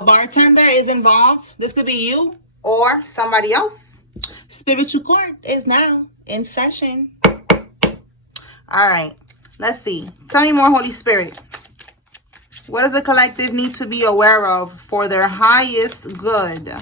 A bartender is involved. This could be you or somebody else. Spiritual court is now in session. All right, let's see. Tell me more, Holy Spirit. What does the collective need to be aware of for their highest good?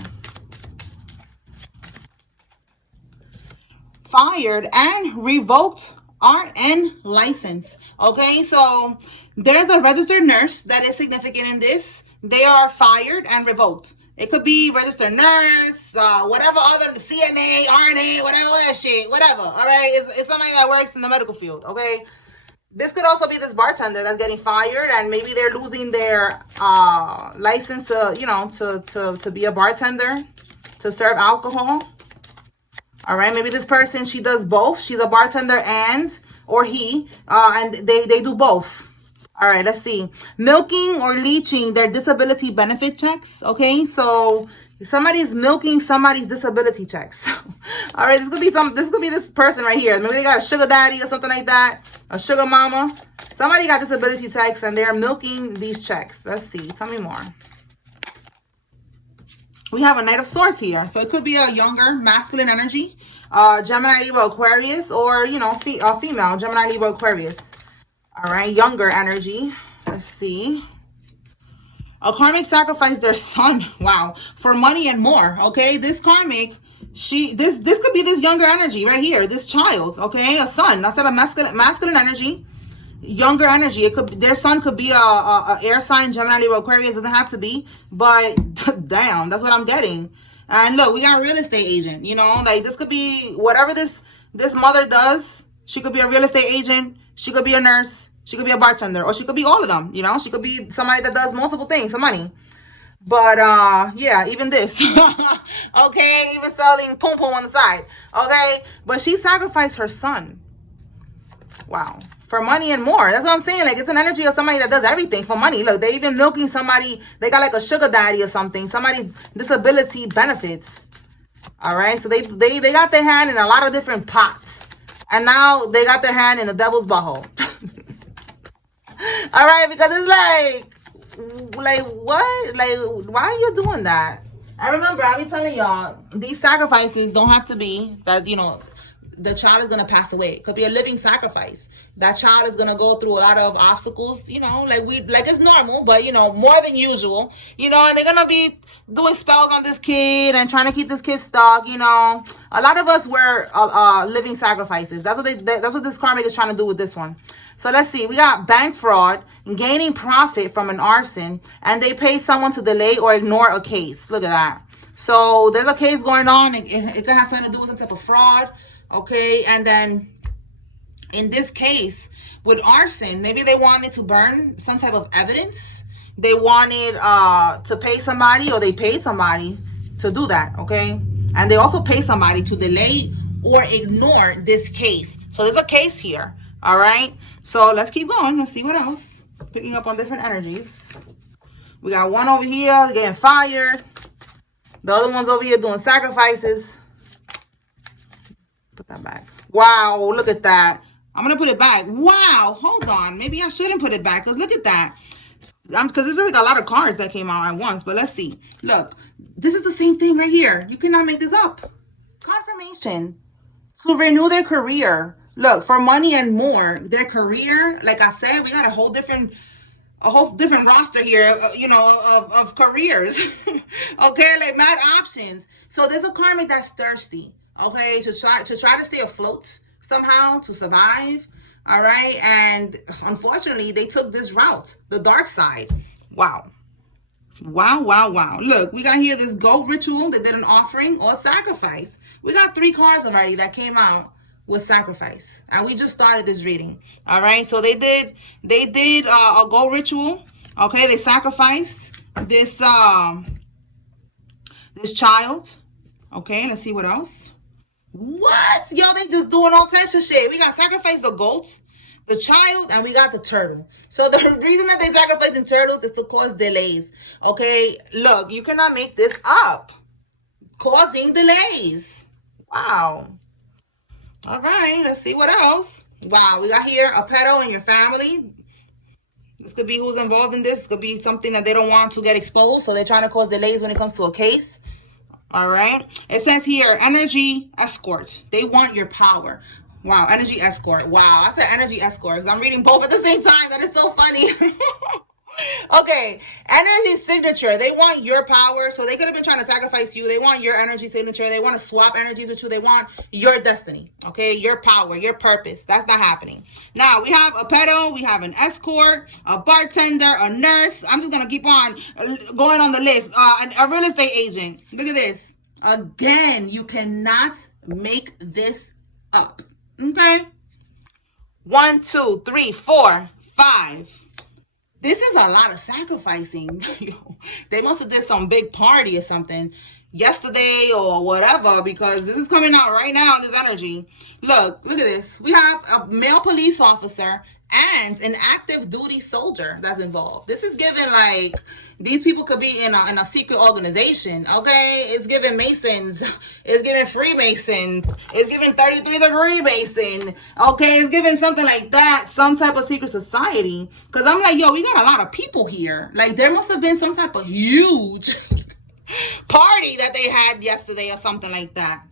Fired and revoked RN license. Okay, so there's a registered nurse that is significant in this. They are fired and revoked. It could be registered nurse, whatever other, the CNA, RNA, whatever that shit, whatever. All right, it's somebody that works in the medical field. Okay, this could also be this bartender that's getting fired, and maybe they're losing their license to, you know, to be a bartender, to serve alcohol. All right, maybe this person, she does both. She's a bartender or he, and they do both. All right, let's see. Milking or leeching their disability benefit checks. Okay, so somebody's milking somebody's disability checks. All right, this could be this person right here. Maybe they got a sugar daddy or something like that, a sugar mama. Somebody got disability checks and they're milking these checks. Let's see. Tell me more. We have a Knight of Swords here. So it could be a younger masculine energy, Gemini, Libra, Aquarius, or, you know, female, Gemini, Libra, Aquarius. All right, younger energy. Let's see. A karmic sacrificed their son, wow, for money and more. Okay, this karmic, this could be this younger energy right here, this child, okay, a son. I said a masculine energy, younger energy. It could, their son could be a air sign, Gemini, Libra, Aquarius. Doesn't have to be, but damn, that's what I'm getting. And look, we got a real estate agent. You know, like this could be whatever this mother does. She could be a real estate agent. She could be a nurse. She could be a bartender, or she could be all of them. You know, she could be somebody that does multiple things for money. But yeah, even this. Okay, even selling pom pom on the side. Okay, but she sacrificed her son. Wow. For money and more. That's what I'm saying. Like, it's an energy of somebody that does everything for money. Look, they even milking somebody. They got like a sugar daddy or something. Somebody's disability benefits. All right. So they got their hand in a lot of different pots. And now they got their hand in the devil's butthole. All right. Because it's like, what? Like, why are you doing that? I remember, I'll be telling y'all, these sacrifices don't have to be that, you know, the child is going to pass away. It could be a living sacrifice. That child is going to go through a lot of obstacles, you know, like it's normal, but, you know, more than usual, you know, and they're going to be doing spells on this kid and trying to keep this kid stuck, you know. A lot of us were living sacrifices. That's what this karmic is trying to do with this one. So let's see. We got bank fraud, gaining profit from an arson, and they pay someone to delay or ignore a case. Look at that. So there's a case going on. It could have something to do with some type of fraud. Okay, and then in this case with arson, maybe they wanted to burn some type of evidence. They wanted to pay somebody, or they paid somebody to do that. Okay, and they also pay somebody to delay or ignore this case. So there's a case here. All right, so let's keep going. Let's see what else. Picking up on different energies. We got one over here getting fired. The other one's over here doing sacrifices. Put that back. Wow, look at that. I'm gonna put it back. Wow, hold on. Maybe I shouldn't put it back, because look at that. Because this is like a lot of cards that came out at once. But let's see. Look, this is the same thing right here. You cannot make this up. Confirmation to renew their career. Look, for money and more, their career. Like I said, we got a whole different roster here, you know, of careers. Okay, like mad options. So there's a karmic that's thirsty. Okay, to try to stay afloat somehow, to survive. All right, and unfortunately, they took this route, the dark side. Wow. Wow, wow, wow. Look, we got here this goat ritual. They did an offering or sacrifice. We got 3 cards already that came out with sacrifice, and we just started this reading. All right, so they did a goat ritual. Okay, they sacrificed this child. Okay, let's see what else. What? Yo, they just doing all types of shit. We got sacrifice the goat, the child, and we got the turtle. So the reason that they sacrificing turtles is to cause delays. Okay, look, you cannot make this up. Causing delays. Wow. All right, let's see what else. Wow, we got here a pedo in your family. This could be who's involved in this. Could be something that they don't want to get exposed, so they're trying to cause delays when it comes to a case. All right. It says here, energy escort. They want your power. Wow, energy escort. Wow, I said energy escorts. I'm reading both at the same time. That is so funny. Okay, energy signature. They want your power, so they could have been trying to sacrifice you. They want your energy signature. They want to swap energies with you. They want your destiny, okay? Your power, your purpose. That's not happening. Now, we have a pedo, we have an escort, a bartender, a nurse. I'm just going to keep on going on the list. A real estate agent. Look at this. Again, you cannot make this up, okay? 1, 2, 3, 4, 5. This is a lot of sacrificing. They must have did some big party or something yesterday or whatever, because this is coming out right now in this energy. Look at this. We have a male police officer and an active duty soldier that's involved. This is given like these people could be in a secret organization, okay? It's given Masons. It's given Freemason. It's given 33-degree Mason, okay? It's given something like that, some type of secret society. Because I'm like, yo, we got a lot of people here. Like, there must have been some type of huge party that they had yesterday or something like that.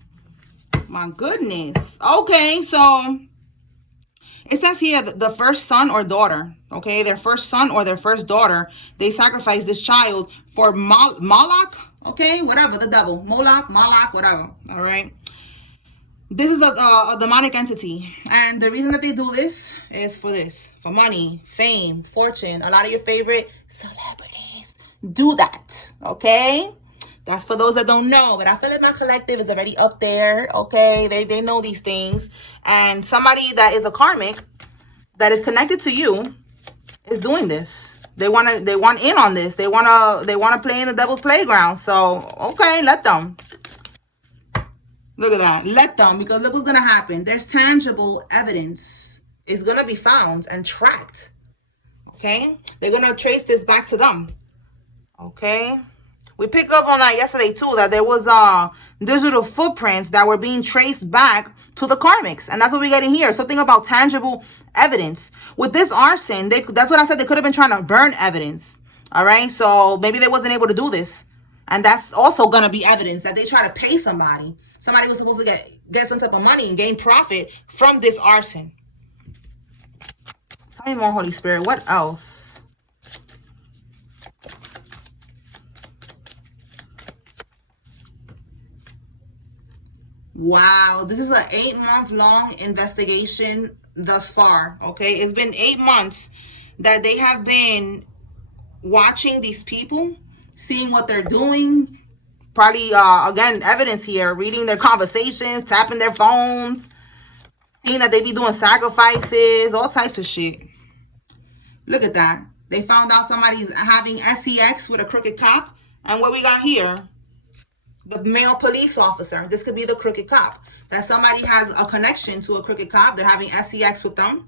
My goodness. Okay, so it says here the first son or daughter, okay? Their first son or their first daughter, they sacrifice this child for Moloch, okay? Whatever, the devil. Moloch, whatever, all right? This is a demonic entity. And the reason that they do this is for this. For money, fame, fortune. A lot of your favorite celebrities do that, okay? That's for those that don't know, but I feel like my collective is already up there, okay? They know these things. And somebody that is a karmic, that is connected to you, is doing this. They want in on this. They wanna play in the devil's playground. So, okay, let them. Look at that. Let them, because look what's gonna happen. There's tangible evidence. It's gonna be found and tracked. Okay? They're gonna trace this back to them. Okay? We picked up on that yesterday too, that there was digital footprints that were being traced back to the karmics. And that's what we're getting here. Something about tangible evidence. With this arson, that's what I said. They could have been trying to burn evidence. All right? So maybe they wasn't able to do this. And that's also going to be evidence that they try to pay somebody. Somebody was supposed to get some type of money and gain profit from this arson. Tell me more, Holy Spirit. What else? Wow, this is an 8-month-long investigation thus far, okay? It's been 8 months that they have been watching these people, seeing what they're doing. Probably, again, evidence here, reading their conversations, tapping their phones, seeing that they be doing sacrifices, all types of shit. Look at that. They found out somebody's having sex with a crooked cop. And what we got here? The male police officer. This could be the crooked cop. That somebody has a connection to a crooked cop. They're having sex with them.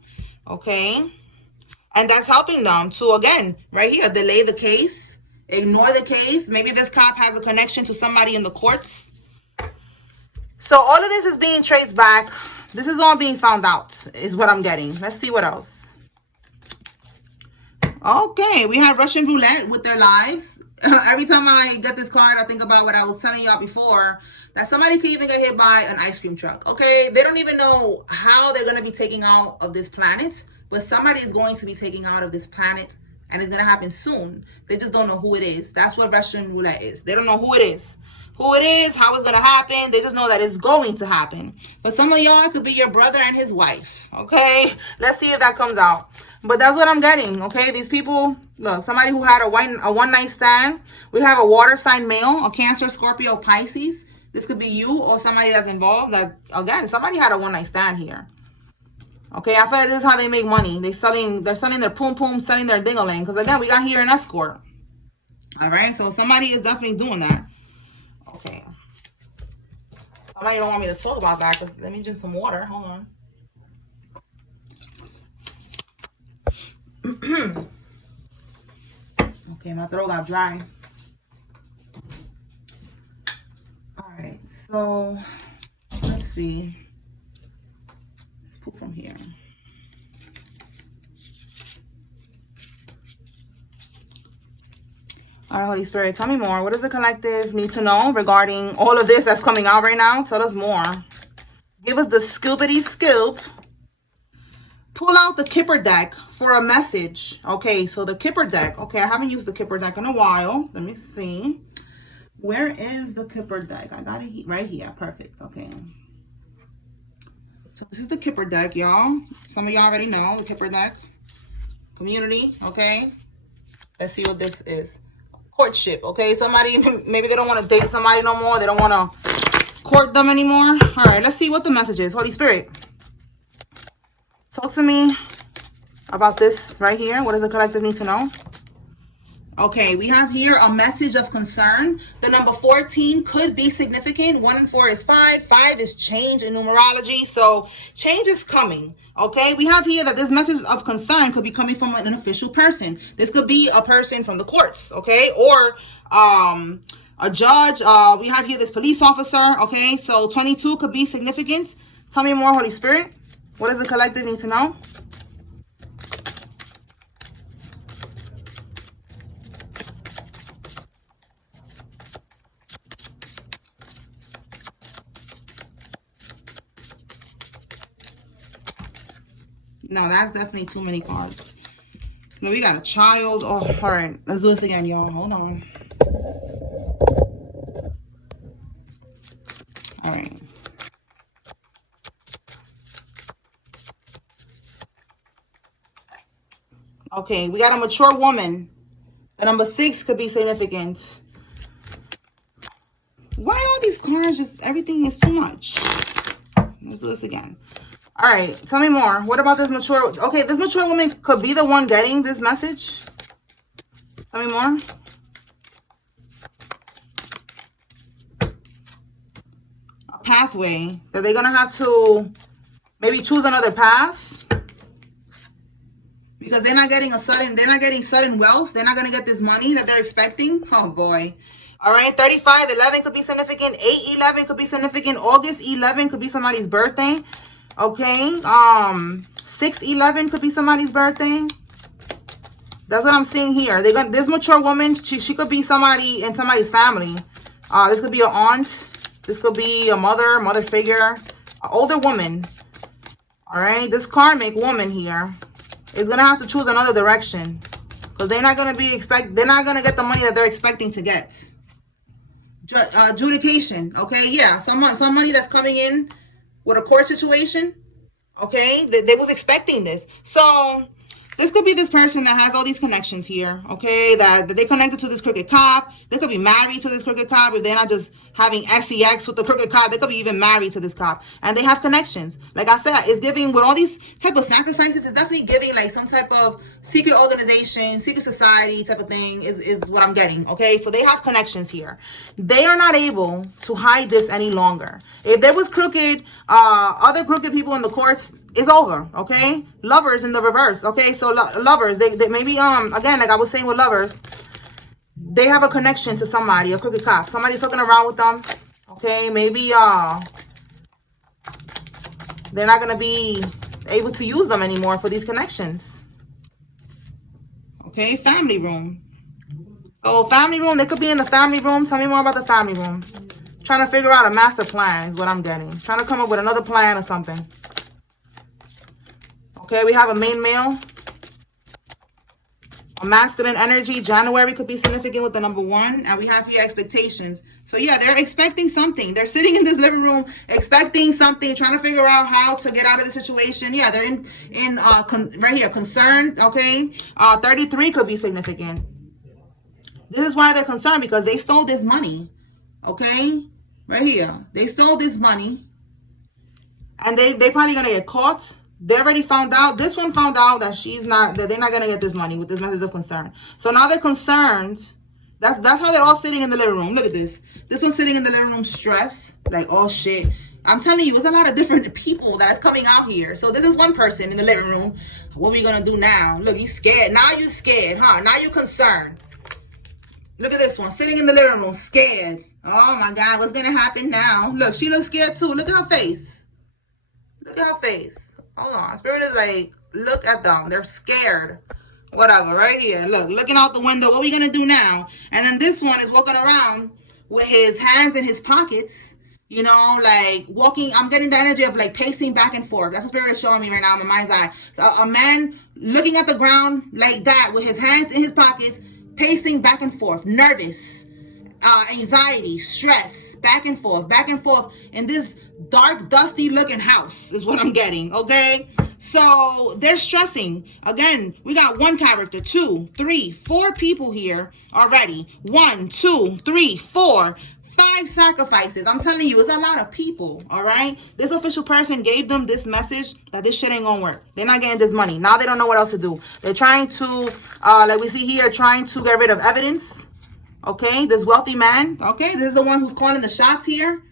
Okay. And that's helping them to, again, right here, delay the case. Ignore the case. Maybe this cop has a connection to somebody in the courts. So all of this is being traced back. This is all being found out, is what I'm getting. Let's see what else. Okay. We have Russian roulette with their lives. Every time I get this card, I think about what I was telling y'all before, that somebody could even get hit by an ice cream truck, okay? They don't even know how they're going to be taking out of this planet, but somebody is going to be taking out of this planet, and it's going to happen soon. They just don't know who it is. That's what Russian roulette is. They don't know who it is. Who it is, how it's going to happen. They just know that it's going to happen. But some of y'all, it could be your brother and his wife, okay? Let's see if that comes out. But that's what I'm getting, okay? These people, look, somebody who had a one-night stand. We have a water sign male, a Cancer, Scorpio, Pisces. This could be you or somebody that's involved. That, again, somebody had a one-night stand here. Okay, I feel like this is how they make money. They're selling their poom-poom, selling their ding-a-ling. Because, again, we got here an escort. All right, so somebody is definitely doing that. Okay. Somebody don't want me to talk about that. Let me drink some water. Hold on. Okay, my throat got dry. All right, so let's see. Let's pull from here. All right, Holy Spirit, tell me more. What does the collective need to know regarding all of this that's coming out right now? Tell us more. Give us the scoopity scoop. Pull out the Kipper deck for a message. Okay, so the Kipper deck. Okay, I haven't used the Kipper deck in a while. Let me see. Where is the Kipper deck? I got it right here. Perfect. Okay. So this is the Kipper deck, y'all. Some of y'all already know the Kipper deck. Community, okay? Let's see what this is. Courtship, okay? Somebody, maybe they don't want to date somebody no more. They don't want to court them anymore. All right, let's see what the message is. Holy Spirit, talk to me about this right here. What does the collective need to know? Okay, we have here a message of concern. The number 14 could be significant. 1 and 4 is 5. 5 is change in numerology. So change is coming. Okay, we have here that this message of concern could be coming from an official person. This could be a person from the courts, okay, or a judge. We have here this police officer, okay, so 22 could be significant. Tell me more, Holy Spirit. What does the collective need to know? No, that's definitely too many cards. No, we got a child. Oh, all right. Let's do this again, y'all. Hold on. All right. Okay, we got a mature woman. The number 6 could be significant. Why are these cards just, everything is too much? Let's do this again. All right, tell me more. What about this mature? Okay, this mature woman could be the one getting this message. Tell me more. A pathway that they're gonna have to maybe choose another path because they're not getting sudden wealth. They're not gonna get this money that they're expecting. Oh boy. All right, 3511 could be significant. 811 could be significant. August 11 could be somebody's birthday. Okay, 611 could be somebody's birthday. That's what I'm seeing here. This mature woman, she could be somebody in somebody's family. This could be an aunt. This could be a mother figure, an older woman. All right, this karmic woman here is gonna have to choose another direction because they're not gonna they're not gonna get the money that they're expecting to get. Adjudication. Okay, yeah, some money that's coming in with a court situation, okay? They was expecting this. So this could be this person that has all these connections here, okay? That they connected to this crooked cop. They could be married to this crooked cop. If they're not just having sex with the crooked cop, they could be even married to this cop. And they have connections. Like I said, it's giving, with all these type of sacrifices, it's definitely giving like some type of secret organization, secret society type of thing is what I'm getting, okay? So they have connections here. They are not able to hide this any longer. If there was crooked, other crooked people in the courts, it's over, okay? Lovers in the reverse, okay? So lovers, they maybe, again, like I was saying with lovers, they have a connection to somebody, a crooked cop. Somebody's fucking around with them, okay? Maybe they're not going to be able to use them anymore for these connections. Okay, family room. So family room, they could be in the family room. Tell me more about the family room. Trying to figure out a master plan is what I'm getting. Trying to come up with another plan or something. Okay, we have a main male. A masculine energy. January could be significant with the number 1. And we have here expectations. So yeah, they're expecting something. They're sitting in this living room expecting something, trying to figure out how to get out of the situation. Yeah, they're right here, concerned. Okay, 33 could be significant. This is why they're concerned, because they stole this money. Okay, right here, they stole this money, and they probably gonna get caught. They already found out. This one found out that they're not gonna get this money with this message of concern. So now they're concerned. That's how they're all sitting in the living room. Look at this. This one's sitting in the living room, stressed, like, oh shit. I'm telling you, it's a lot of different people that's coming out here. So this is one person in the living room. What are we gonna do now? Look, he's scared. Now you're scared, huh? Now you're concerned. Look at this one, sitting in the living room, scared. Oh my God, what's gonna happen now? Look, she looks scared too. Look at her face. Look at her face. Hold on. Spirit is like, look at them. They're scared. Whatever, right here. Look, looking out the window. What are we going to do now? And then this one is walking around with his hands in his pockets. You know, like walking. I'm getting the energy of like pacing back and forth. That's what Spirit is showing me right now in my mind's eye. So a man looking at the ground like that with his hands in his pockets, pacing back and forth, nervous, anxiety, stress, back and forth in this dark, dusty looking house is what I'm getting. Okay. So they're stressing. Again, we got one character, 2, 3, 4 people here already. 1, 2, 3, 4. 5 sacrifices. I'm telling you, it's a lot of people. All right. This official person gave them this message that this shit ain't gonna work. They're not getting this money. Now they don't know what else to do. They're trying to, like we see here, trying to get rid of evidence. Okay. This wealthy man. Okay. This is the one who's calling the shots here.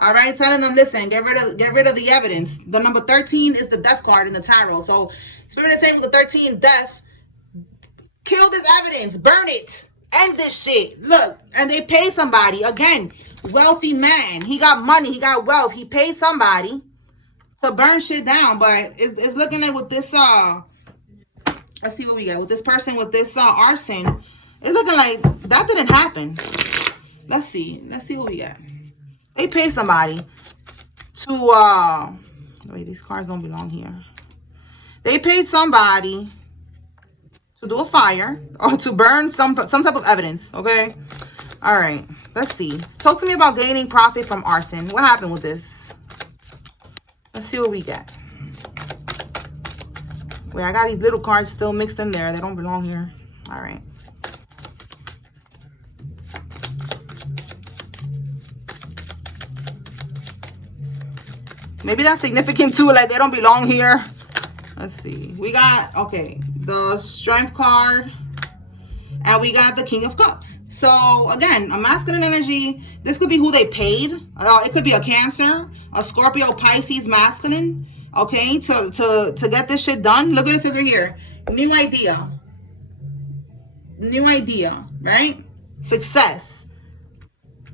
All right. Telling them, listen, get rid of the evidence. The number 13 is the death card in the tarot. So Spirit is saying with the 13 death, kill this evidence, burn it. End this shit. Look, and they pay somebody. Again, wealthy man. He got money. He got wealth. He paid somebody to burn shit down. But it's looking like with this, let's see what we got. With this person, with this arson, it's looking like that didn't happen. Let's see. Let's see what we got. They paid somebody to, wait, these cards don't belong here. They paid somebody to do a fire or to burn some type of evidence. Okay. All right. Let's see. Talk to me about gaining profit from arson. What happened with this? Let's see what we get. Wait, I got these little cards still mixed in there. They don't belong here. All right. Maybe that's significant too. Like they don't belong here. Let's see. We got, okay, the Strength card. And we got the King of Cups. So, again, a masculine energy. This could be who they paid. It could be a Cancer, a Scorpio, Pisces, masculine. Okay, to get this shit done. Look what it says right here. New idea. New idea, right? Success.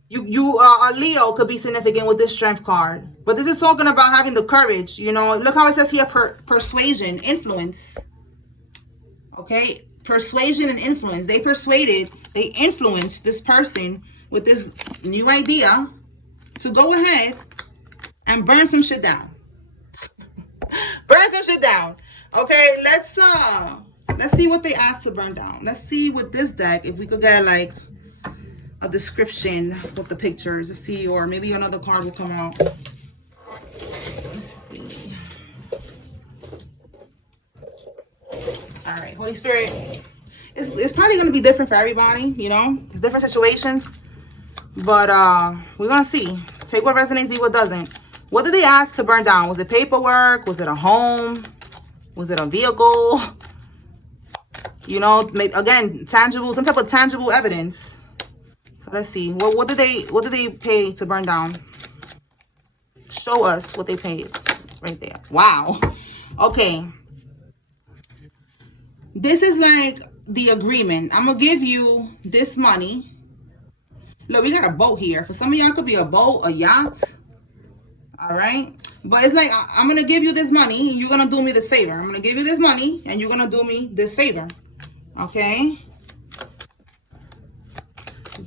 You a Leo could be significant with this Strength card. But this is talking about having the courage. You know, look how it says here, persuasion, influence. Okay, persuasion and influence. They persuaded, they influenced this person with this new idea to go ahead and burn some shit down. Burn some shit down. Okay, let's see what they asked to burn down. Let's see with this deck if we could get like a description with the pictures. Let's see, or maybe another card will come out. Let's see. All right, Holy Spirit. It's probably going to be different for everybody, you know. It's different situations. But we're going to see. Take what resonates, leave what doesn't. What did they ask to burn down? Was it paperwork? Was it a home? Was it a vehicle? You know, maybe, again, tangible, some type of tangible evidence. So let's see. What did they pay to burn down? Show us what they paid right there. Wow. Okay. This is like the agreement. I'm going to give you this money. Look, we got a boat here. For some of y'all, it could be a boat, a yacht. All right. But it's like, I'm going to give you this money and you're going to do me this favor. I'm going to give you this money and you're going to do me this favor. Okay.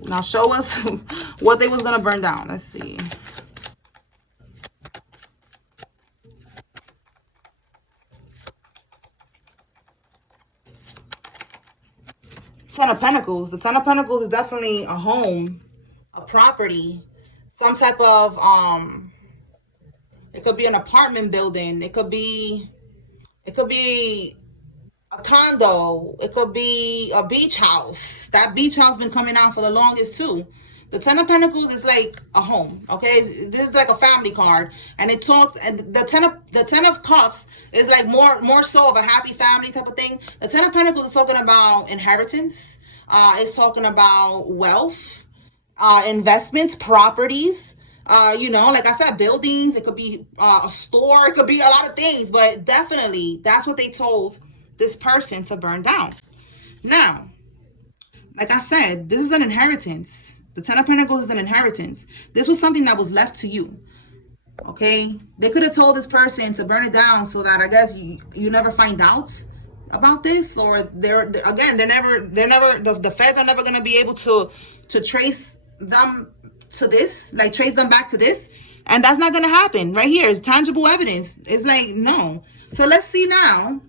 Now show us what they was going to burn down. Let's see. Ten of Pentacles. The Ten of Pentacles is definitely a home, a property, some type of, it could be an apartment building. It could be a condo. It could be a beach house. That beach house been coming out for the longest too. The Ten of Pentacles is like a home. Okay, this is like a family card, and it talks. And the Ten of Cups is like more so of a happy family type of thing. The Ten of Pentacles is talking about inheritance. It's talking about wealth, investments, properties. You know, like I said, buildings. It could be a store. It could be a lot of things, but definitely that's what they told this person to burn down. Now, like I said, this is an inheritance. The Ten of Pentacles is an inheritance. This was something that was left to you. Okay, they could have told this person to burn it down so that I guess you never find out about this, or the feds are never going to be able to trace them to this, like trace them back to this. And that's not going to happen. Right here is tangible evidence. It's like, no. So let's see now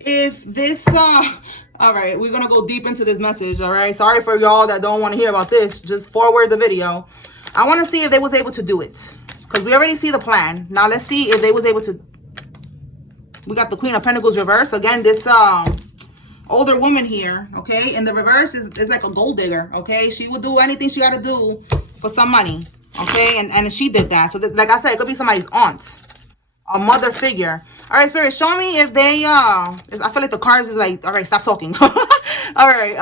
if this all right, we're gonna go deep into this message. All right, sorry for y'all that don't want to hear about this. Just forward the video. I want to see if they was able to do it, because we already see the plan. Now let's see if they was able to. We got the Queen of Pentacles reverse again. This older woman here, okay, in the reverse is like a gold digger. Okay, she will do anything she got to do for some money. Okay, and she did that. So like I said, it could be somebody's aunt, a mother figure. All right, Spirit, show me if they I feel like the cards is like, all right, stop talking. All right,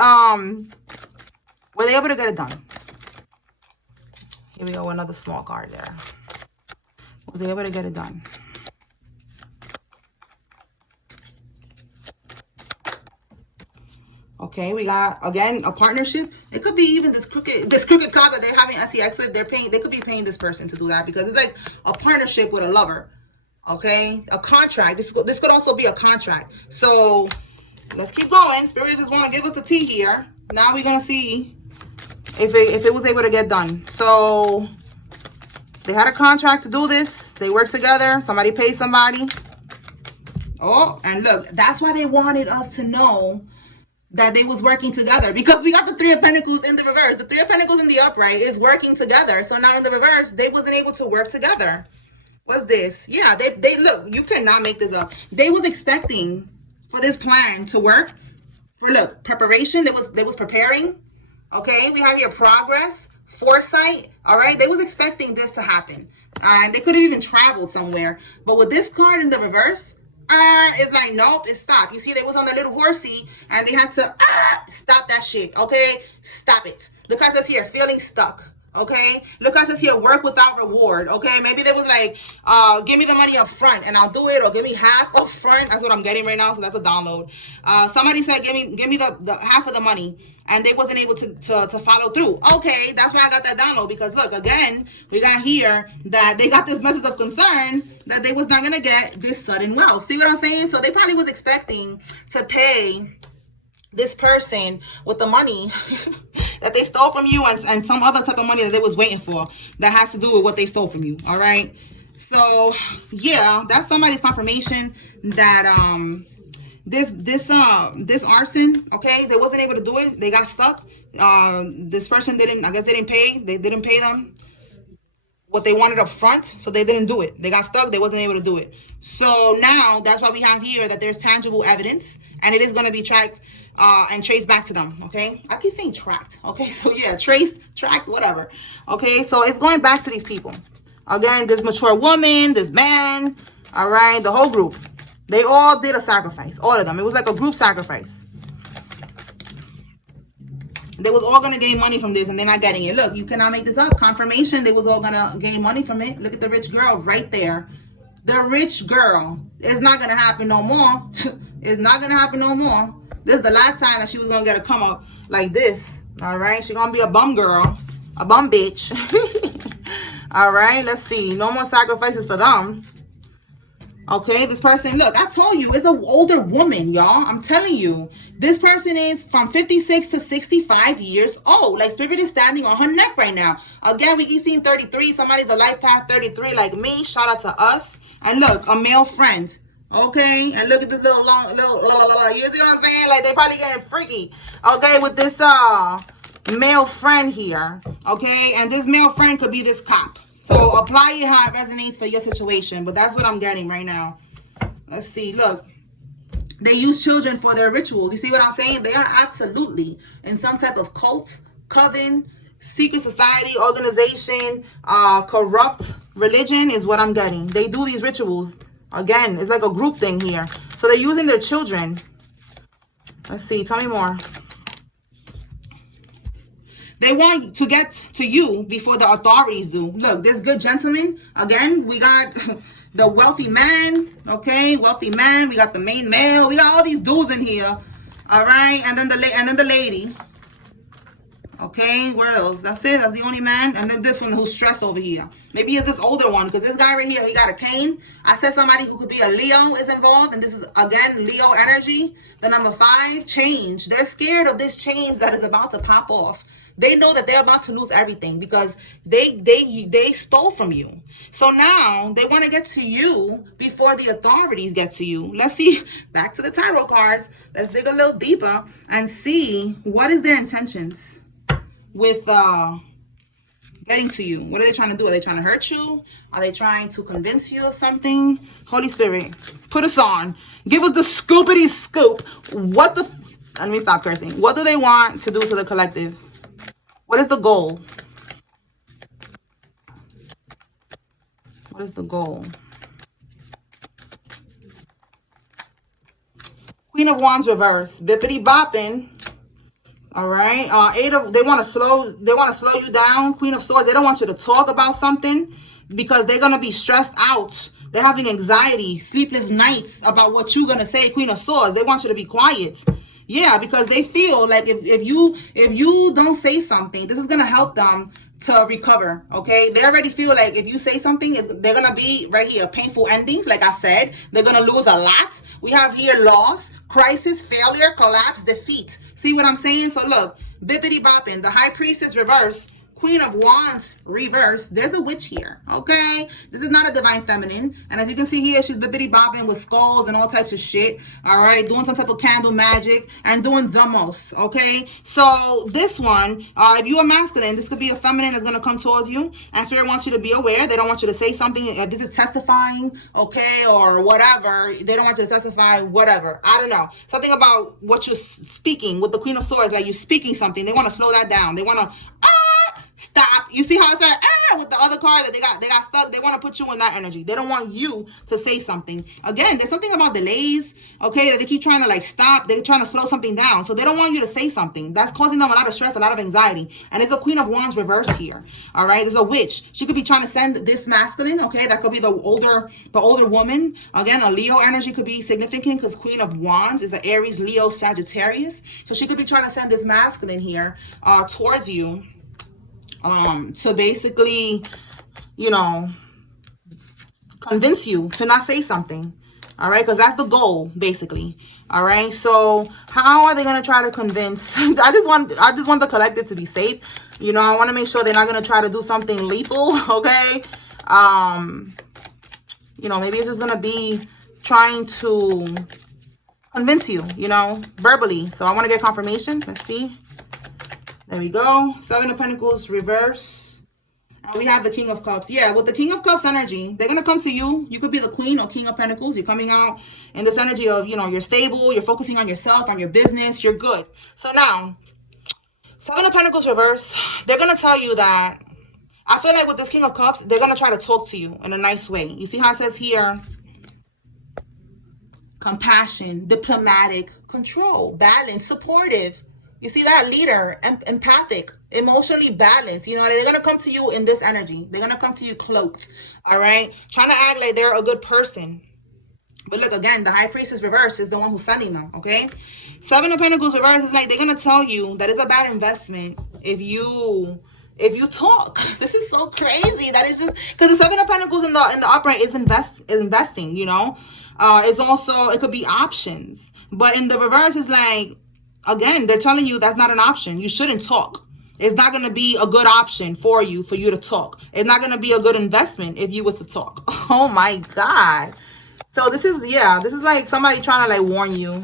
were they able to get it done? Here we go, another small card there. Were they able to get it done? Okay, we got again a partnership. It could be even this crooked cloud that they're having SEX with. They could be paying this person to do that, because it's like a partnership with a lover. Okay, a contract. This could also be a contract. So let's keep going. Spirit just want to give us the tea here. Now we're gonna see if it was able to get done. So they had a contract to do this. They worked together. Somebody paid somebody. Oh, and look, that's why they wanted us to know that they was working together, because we got the Three of Pentacles in the reverse. The Three of Pentacles in the upright is working together. So now in the reverse, they wasn't able to work together. What's this? Yeah, they look, you cannot make this up. They was expecting for this plan to work. For look, preparation, they was preparing. Okay, we have here progress, foresight. All right, they was expecting this to happen. And they could have even traveled somewhere. But with this card in the reverse, it's like, nope, it stopped. You see, they was on their little horsey and they had to stop that shit. Okay, stop it. Look at us here, feeling stuck. Okay, look at us here, work without reward. Okay, maybe they was like, give me the money up front and I'll do it, or give me half up front. That's what I'm getting right now, so that's a download. Somebody said, give me the half of the money, and they wasn't able to follow through. Okay, that's why I got that download, because look, again, we got here that they got this message of concern that they was not gonna get this sudden wealth. See what I'm saying? So they probably was expecting to pay this person with the money that they stole from you, and some other type of money that they was waiting for that has to do with what they stole from you. All right, so yeah, that's somebody's confirmation that this arson, okay, they wasn't able to do it. They got stuck. This person didn't, I guess they didn't pay them what they wanted up front, so they didn't do it. They got stuck. They wasn't able to do it. So now that's why we have here that there's tangible evidence, and it is going to be tracked and traced back to them. Okay, I keep saying tracked. Okay, so yeah, traced, tracked, whatever. Okay, so it's going back to these people. Again, this mature woman, this man, all right, the whole group, they all did a sacrifice, all of them. It was like a group sacrifice. They was all gonna gain money from this, and they're not getting it. Look, you cannot make this up. Confirmation, they was all gonna gain money from it. Look at the rich girl right there. The rich girl. It's not gonna happen no more. It's not gonna happen no more. This is the last time that she was gonna get a come up like this. All right, she's gonna be a bum girl, a bum bitch. All right, let's see. No more sacrifices for them. Okay, this person, look, I told you, it's an older woman, y'all. I'm telling you, this person is from 56 to 65 years old. Like, Spirit is standing on her neck right now. Again, we keep seeing 33. Somebody's a life path 33 like me. Shout out to us. And look, a male friend. Okay, and look at this little long, you see what I'm saying? Like, they probably getting freaky. Okay, with this male friend here. Okay, and this male friend could be this cop. So apply it how it resonates for your situation. But that's what I'm getting right now. Let's see. Look. They use children for their rituals. You see what I'm saying? They are absolutely in some type of cult, coven, secret society, organization, corrupt religion is what I'm getting. They do these rituals. Again, it's like a group thing here. So they're using their children. Let's see. Tell me more. They want to get to you before the authorities do. Look, this good gentleman. Again, we got the wealthy man. Okay, wealthy man. We got the main male. We got all these dudes in here. All right, and then the lady. Okay, where else? That's it. That's the only man. And then this one who's stressed over here. Maybe it's this older one, because this guy right here, he got a cane. I said somebody who could be a Leo is involved, and this is, again, Leo energy. The number 5, change. They're scared of this change that is about to pop off. They know that they're about to lose everything because they stole from you. So now they want to get to you before the authorities get to you. Let's see, back to the tarot cards. Let's dig a little deeper and see what is their intentions with getting to you. What are they trying to do? Are they trying to hurt you? Are they trying to convince you of something? Holy Spirit, put us on. Give us the scoopity scoop. What the... Let me stop cursing. What do they want to do to the collective? What is the goal? What is the goal? Queen of Wands reverse. Bippity bopping. All right. They want to slow you down. Queen of Swords. They don't want you to talk about something because they're gonna be stressed out. They're having anxiety, sleepless nights about what you're gonna say. Queen of Swords. They want you to be quiet. Yeah, because they feel like if you don't say something, this is gonna help them to recover. Okay, they already feel like if you say something, they're gonna be right here painful endings. Like I said, they're gonna lose a lot. We have here loss, crisis, failure, collapse, defeat. See what I'm saying? So look, bippity bopping, the High Priestess reverse, Queen of Wands reverse. There's a witch here. Okay, this is not a divine feminine, and as you can see here, she's bippity bopping with skulls and all types of shit. All right, doing some type of candle magic and doing the most. Okay, so this one, if you are masculine, this could be a feminine that's gonna come towards you, and Spirit wants you to be aware. They don't want you to say something. This is testifying, okay, or whatever. They don't want you to testify, whatever. I don't know, something about what you're speaking with the Queen of Swords. Like you're speaking something. They want to slow that down. They want to stop. You see how it said with the other card that they got stuck. They want to put you in that energy. They don't want you to say something. Again, there's something about delays, okay, that they keep trying to like stop. They're trying to slow something down. So they don't want you to say something. That's causing them a lot of stress, a lot of anxiety. And it's a Queen of Wands reverse here. All right, there's a witch. She could be trying to send this masculine, okay, that could be the older woman. Again, a Leo energy could be significant because Queen of Wands is an Aries, Leo, Sagittarius. So she could be trying to send this masculine here towards you, to basically, you know, convince you to not say something. All right, because that's the goal, basically. All right, so how are they going to try to convince? I just want the collective to be safe. You know, I want to make sure they're not going to try to do something lethal. Okay, you know, maybe it's just going to be trying to convince you, you know, verbally. So I want to get confirmation. Let's see. There we go. 7 of Pentacles reverse. And we have the King of Cups. Yeah, with the King of Cups energy, they're going to come to you. You could be the Queen or King of Pentacles. You're coming out in this energy of, you know, you're stable. You're focusing on yourself, on your business. You're good. So now, 7 of Pentacles reverse. They're going to tell you that, I feel like with this King of Cups, they're going to try to talk to you in a nice way. You see how it says here? Compassion, diplomatic, control, balance, supportive. You see that? Leader, empathic, emotionally balanced. You know, they're going to come to you in this energy. They're going to come to you cloaked. All right. Trying to act like they're a good person. But look, again, the High Priestess reverse is the one who's sending them. Okay. 7 of Pentacles reverse is like they're going to tell you that it's a bad investment if you talk. This is so crazy. That is just because the 7 of Pentacles in the upright is investing, you know. It's also, it could be options. But in the reverse is like, again, they're telling you that's not an option. You shouldn't talk. It's not going to be a good option for you to talk. It's not going to be a good investment if you was to talk. Oh my God. So this is, yeah, this is like somebody trying to like warn you.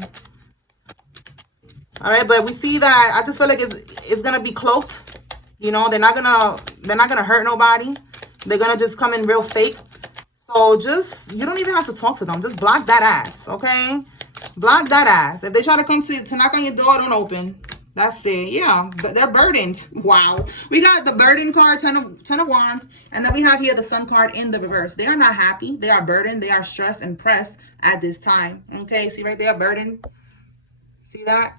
All right, but we see that I just feel like it's going to be cloaked. You know, they're not going to hurt nobody. They're going to just come in real fake. So just, you don't even have to talk to them. Just block that ass, okay? Block that ass. If they try to come to knock on your door, don't open. That's it. Yeah, they're burdened. Wow. We got the burden card, 10 of Wands, and then we have here the Sun card in the reverse. They are not happy. They are burdened. They are stressed and pressed at this time. Okay, see right there, burdened. See that?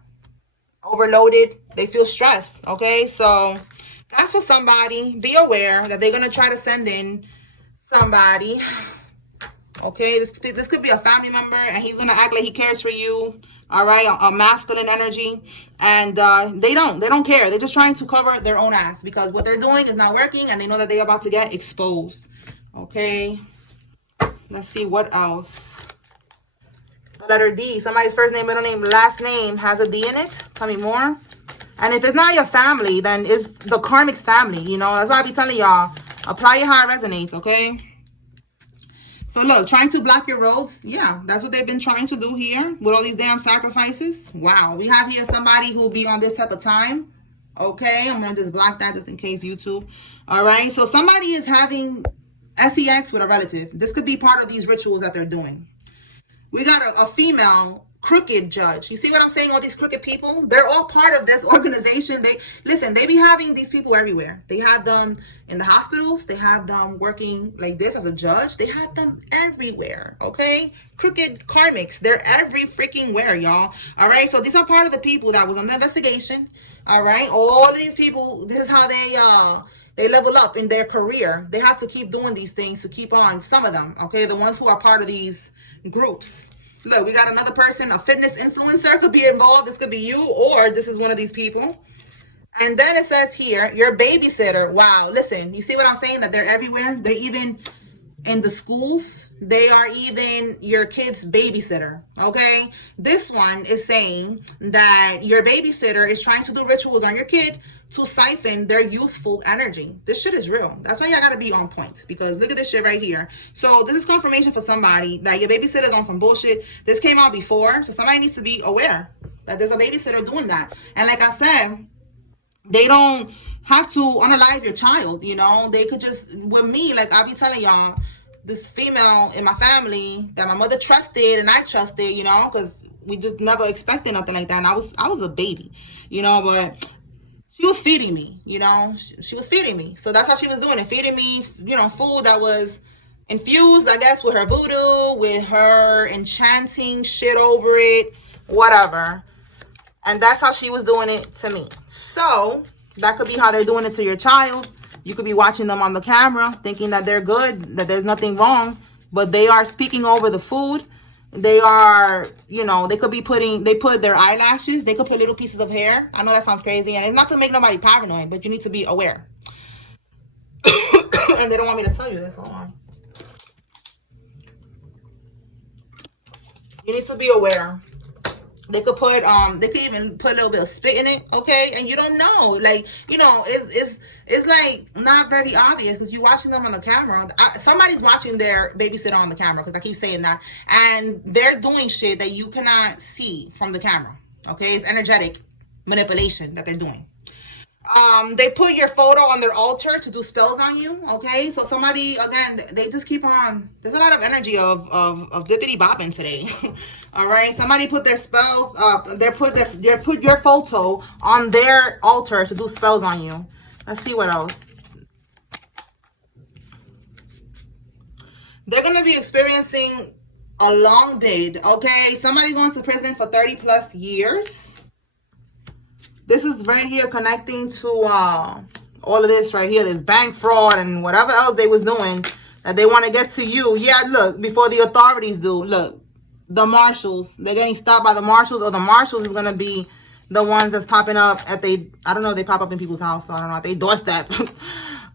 Overloaded. They feel stressed. Okay, so that's for somebody. Be aware that they're going to try to send in somebody. Okay, this could be a family member, and he's going to act like he cares for you. All right, a masculine energy, and they don't care. They're just trying to cover their own ass because what they're doing is not working, and they know that they're about to get exposed. Okay, let's see what else. The letter D. Somebody's first name, middle name, last name has a D in it. Tell me more. And if it's not your family, then it's the karmic's family. You know, that's why I be telling y'all, apply it how it resonates. Okay. So look, trying to block your roads. Yeah, that's what they've been trying to do here with all these damn sacrifices. Wow. We have here somebody who will be on this type of time. Okay. I'm going to just block that just in case YouTube. All right. So somebody is having sex with a relative. This could be part of these rituals that they're doing. We got a female crooked judge. You see what I'm saying? All these crooked people, they're all part of this organization. They be having these people everywhere. They have them in the hospitals. They have them working like this as a judge. They have them everywhere. Okay, crooked karmics. They're every freaking where, y'all. All right. So these are part of the people that was on the investigation. All right. All of these people. This is how they level up in their career. They have to keep doing these things to keep on. Some of them. Okay, the ones who are part of these groups. Look, we got another person, a fitness influencer could be involved. This could be you, or this is one of these people. And then it says here, your babysitter. Wow, listen, you see what I'm saying? That they're everywhere. They're even in the schools. They are even your kid's babysitter. Okay, this one is saying that your babysitter is trying to do rituals on your kid to siphon their youthful energy. This shit is real. That's why y'all gotta be on point, because look at this shit right here. So this is confirmation for somebody that your babysitter's on some bullshit. This came out before, so somebody needs to be aware that there's a babysitter doing that. And like I said, they don't have to unalive your child, you know. They could just, with me, like I'll be telling y'all, this female in my family that my mother trusted and I trusted, you know, because we just never expected nothing like that. And I was a baby, you know, but she was feeding me, you know, she was feeding me. So that's how she was doing it, feeding me, you know, food that was infused, I guess, with her voodoo, with her enchanting shit over it, whatever. And that's how she was doing it to me. So that could be how they're doing it to your child. You could be watching them on the camera thinking that they're good, that there's nothing wrong, but they are speaking over the food. They are, you know, they could be they put their eyelashes, they could put little pieces of hair. I know that sounds crazy, and it's not to make nobody paranoid, but you need to be aware. And they don't want me to tell you this. Hold on. You need to be aware. They could put they could even put a little bit of spit in it, okay? And you don't know, like, you know, it's like not very obvious because you're watching them on the camera. Somebody's watching their babysitter on the camera, because I keep saying that, and they're doing shit that you cannot see from the camera. Okay, it's energetic manipulation that they're doing. They put your photo on their altar to do spells on you. Okay, so somebody, again, they just keep on. There's a lot of energy of bippity bopping today. All right, somebody put their spells up. They put your photo on their altar to do spells on you. Let's see what else. They're gonna be experiencing a long bid. Okay, somebody going to prison for 30 plus years. This is right here connecting to all of this right here, this bank fraud and whatever else they was doing that they want to get to you. Yeah, look, before the authorities do. Look, the Marshals, they're getting stopped by the Marshals, or the Marshals is going to be the ones that's popping up at I don't know if they pop up in people's house, so I don't know if they doorstep.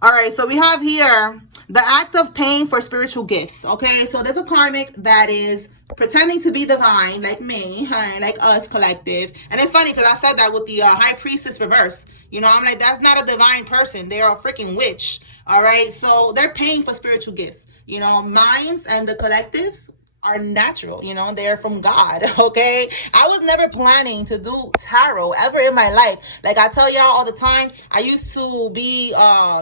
All right, so we have here the act of paying for spiritual gifts. Okay, so there's a karmic that is pretending to be divine, like me, like us collective. And it's funny because I said that with the high priestess reverse. You know, I'm like, that's not a divine person. They're a freaking witch. All right, so they're paying for spiritual gifts. You know, minds and the collectives are natural, you know, they're from God. Okay, I was never planning to do tarot ever in my life. Like I tell y'all all the time, I used to be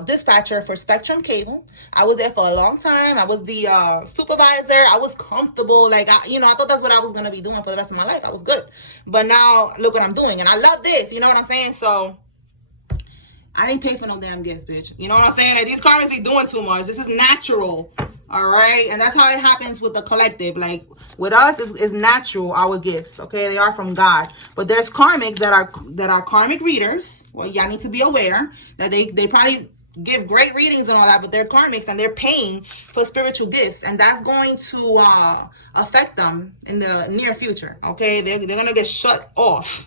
dispatcher for Spectrum Cable. I was there for a long time. I was the supervisor. I was comfortable, like I thought that's what I was gonna be doing for the rest of my life. I was good, but now look what I'm doing, and I love this, you know what I'm saying? So I didn't pay for no damn gifts, bitch. You know what I'm saying? Like, these karmas be doing too much. This is natural. All right, and that's how it happens with the collective. Like with us, is natural, our gifts. Okay, they are from God. But there's karmics that are karmic readers. Well, y'all need to be aware that they probably give great readings and all that, but they're karmics and they're paying for spiritual gifts, and that's going to affect them in the near future. Okay, they're gonna get shut off.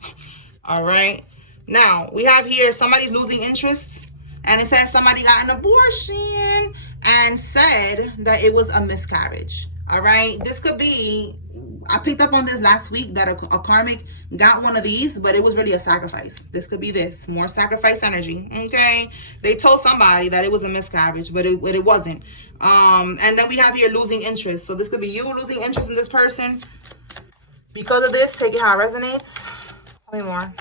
All right, now we have here somebody losing interest, and it says somebody got an abortion and said that it was a miscarriage. All right, this could be, I picked up on this last week, that a karmic got one of these, but it was really a sacrifice. This could be this, more sacrifice energy. Okay, they told somebody that it was a miscarriage, but it wasn't. And then we have here losing interest. So this could be you losing interest in this person because of this. Take it how it resonates. Tell me more.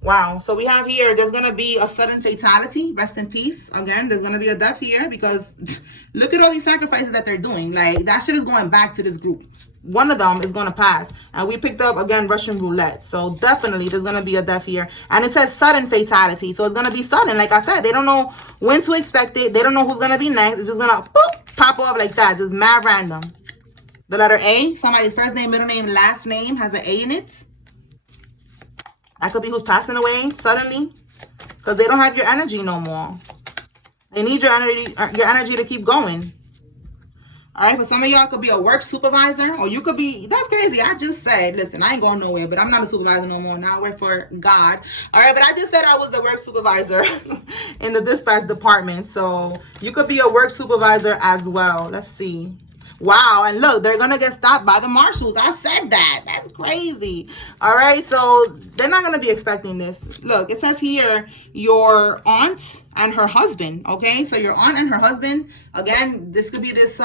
Wow, so we have here, there's going to be a sudden fatality. Rest in peace. Again, there's going to be a death here because look at all these sacrifices that they're doing. Like, that shit is going back to this group. One of them is going to pass. And we picked up, again, Russian roulette. So definitely there's going to be a death here. And it says sudden fatality. So it's going to be sudden. Like I said, they don't know when to expect it. They don't know who's going to be next. It's just going to pop off like that. Just mad random. The letter A, somebody's first name, middle name, last name has an A in it. That could be who's passing away suddenly because they don't have your energy no more. They need your energy to keep going. All right, for some of y'all, it could be a work supervisor, or you could be, that's crazy. I just said, listen, I ain't going nowhere, but I'm not a supervisor no more. Now I work for God. All right, but I just said I was the work supervisor in the dispatch department. So you could be a work supervisor as well. Let's see. Wow, and look, they're going to get stopped by the Marshals. I said that. That's crazy. All right, so they're not going to be expecting this. Look, it says here, your aunt and her husband, okay? So your aunt and her husband, again, this could be this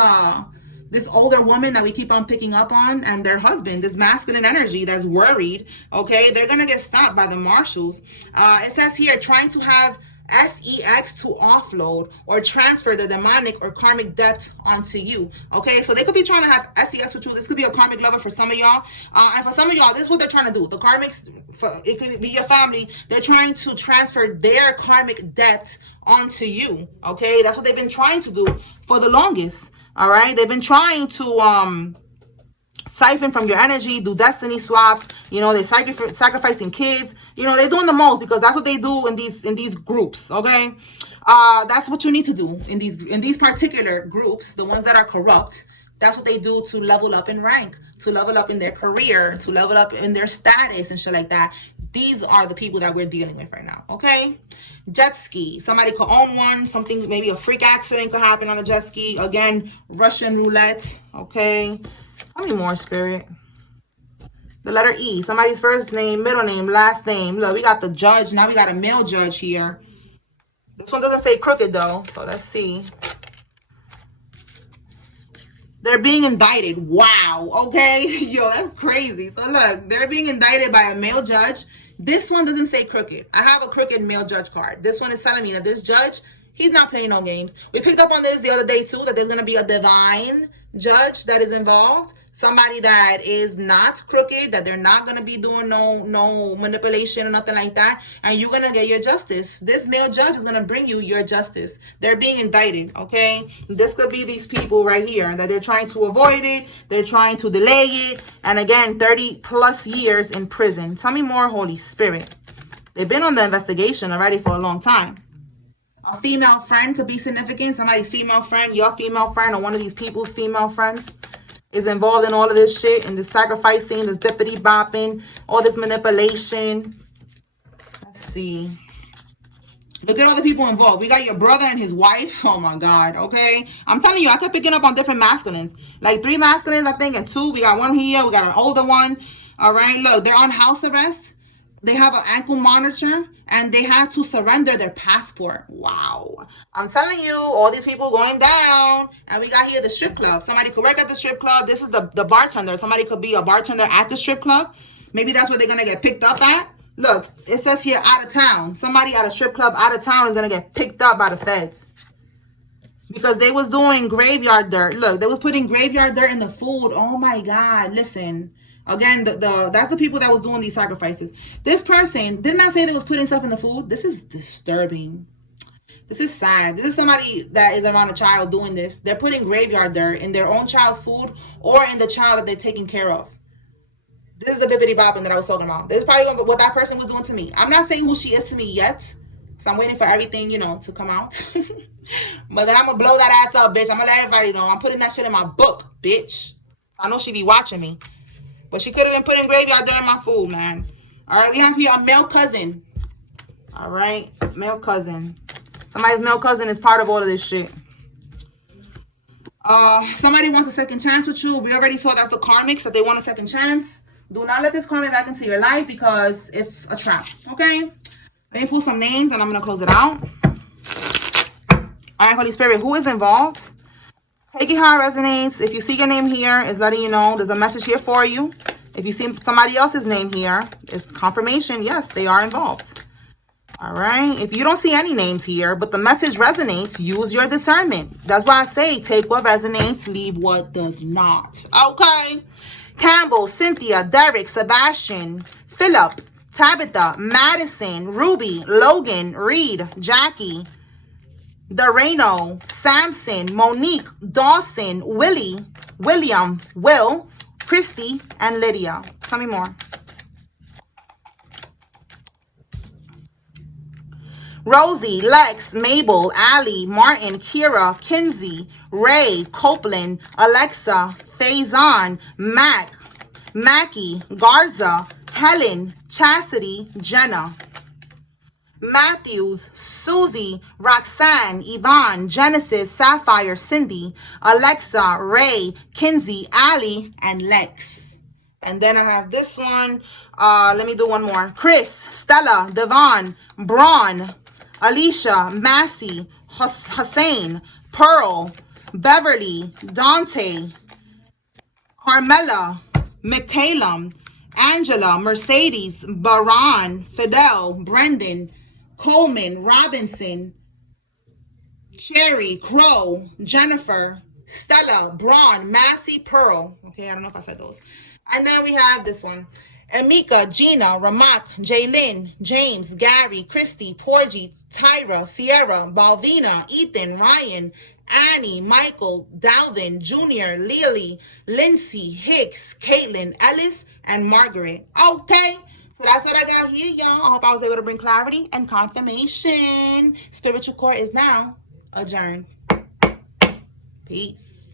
older woman that we keep on picking up on, and their husband, this masculine energy that's worried, okay? They're going to get stopped by the Marshals. It says here, trying to have sex to offload or transfer the demonic or karmic debt onto you. Okay, so they could be trying to have sex with you. This could be a karmic lover for some of y'all, and for some of y'all, this is what they're trying to do. The karmics, it could be your family. They're trying to transfer their karmic debt onto you. Okay, that's what they've been trying to do for the longest. All right, they've been trying to siphon from your energy, do destiny swaps. You know, they're sacrificing kids. You know, they're doing the most because that's what they do in these groups. Okay, that's what you need to do in these particular groups, the ones that are corrupt. That's what they do to level up in rank, to level up in their career, to level up in their status and shit like that. These are the people that we're dealing with right now. Okay, jet ski. Somebody could own one. Something, maybe a freak accident could happen on a jet ski. Again, Russian roulette. Okay. Tell me more, Spirit. The letter E. Somebody's first name, middle name, last name. Look, we got the judge. Now we got a male judge here. This one doesn't say crooked, though. So let's see. They're being indicted. Wow. Okay. Yo, that's crazy. So look, they're being indicted by a male judge. This one doesn't say crooked. I have a crooked male judge card. This one is telling me that this judge, he's not playing no games. We picked up on this the other day, too, that there's going to be a divine judge that is involved, somebody that is not crooked, that they're not going to be doing no manipulation or nothing like that, and you're going to get your justice. This male judge is going to bring you your justice. They're being indicted. Okay, this could be these people right here that they're trying to avoid it, they're trying to delay it, and again, 30+ years in prison. Tell me more, Holy Spirit. They've been on the investigation already for a long time. A female friend could be significant. Somebody's female friend, your female friend, or one of these people's female friends is involved in all of this shit, and this sacrificing, this bippity bopping, all this manipulation. Let's see. Look at all the people involved. We got your brother and his wife. Oh my God. Okay. I'm telling you, I kept picking up on different masculines. Like 3 masculines, I think, and 2. We got one here. We got an older one. All right. Look, they're on house arrest. They have an ankle monitor, and they had to surrender their passport. Wow. I'm telling you, all these people going down. And we got here the strip club. Somebody could work at the strip club. This is the bartender. Somebody could be a bartender at the strip club. Maybe that's where they're going to get picked up at. Look, it says here out of town. Somebody at a strip club out of town is going to get picked up by the feds. Because they was doing graveyard dirt. Look, they was putting graveyard dirt in the food. Oh my God. Listen. Again, that's the people that was doing these sacrifices. This person did not say they was putting stuff in the food. This is disturbing. This is sad. This is somebody that is around a child doing this. They're putting graveyard dirt in their own child's food or in the child that they're taking care of. This is the bippity bopping that I was talking about. This is probably what that person was doing to me. I'm not saying who she is to me yet. So I'm waiting for everything, you know, to come out. But then I'm going to blow that ass up, bitch. I'm going to let everybody know. I'm putting that shit in my book, bitch. I know she be watching me. But she could have been putting graveyard during my food, man. All right, we have here a male cousin. All right, male cousin. Somebody's male cousin is part of all of this shit. Somebody wants a second chance with you. We already saw that's the karmics, that they want a second chance. Do not let this karmic back into your life because it's a trap, okay? Let me pull some names and I'm going to close it out. All right, Holy Spirit, who is involved? Take it how it resonates. If you see your name here, it's letting you know there's a message here for you. If you see somebody else's name here, it's confirmation. Yes, they are involved. All right. If you don't see any names here, but the message resonates, use your discernment. That's why I say take what resonates, leave what does not. Okay. Campbell, Cynthia, Derek, Sebastian, Philip, Tabitha, Madison, Ruby, Logan, Reed, Jackie, Doreno, Samson, Monique, Dawson, Willie, William, Will, Christy, and Lydia. Tell me more. Rosie, Lex, Mabel, Allie, Martin, Kira, Kinsey, Ray, Copeland, Alexa, Faison, Mac, Mackie, Garza, Helen, Chastity, Jenna. Matthews, Susie, Roxanne, Yvonne, Genesis, Sapphire, Cindy, Alexa, Ray, Kinsey, Allie, and Lex. And then I have this one. Let me do one more. Chris, Stella, Devon, Braun, Alicia, Massey, Hussein, Pearl, Beverly, Dante, Carmela, Michaela, Angela, Mercedes, Baron, Fidel, Brendan, Coleman, Robinson, Cherry, Crow, Jennifer, Stella, Braun, Massey, Pearl. Okay, I don't know if I said those. And then we have this one. Amika, Gina, Ramak, Jaylyn, James, Gary, Christy, Porgy, Tyra, Sierra, Balvina, Ethan, Ryan, Annie, Michael, Dalvin, Junior, Lily, Lindsay, Hicks, Caitlin, Ellis, and Margaret. Okay, so that's what I got here, y'all. I hope I was able to bring clarity and confirmation. Spiritual court is now adjourned. Peace.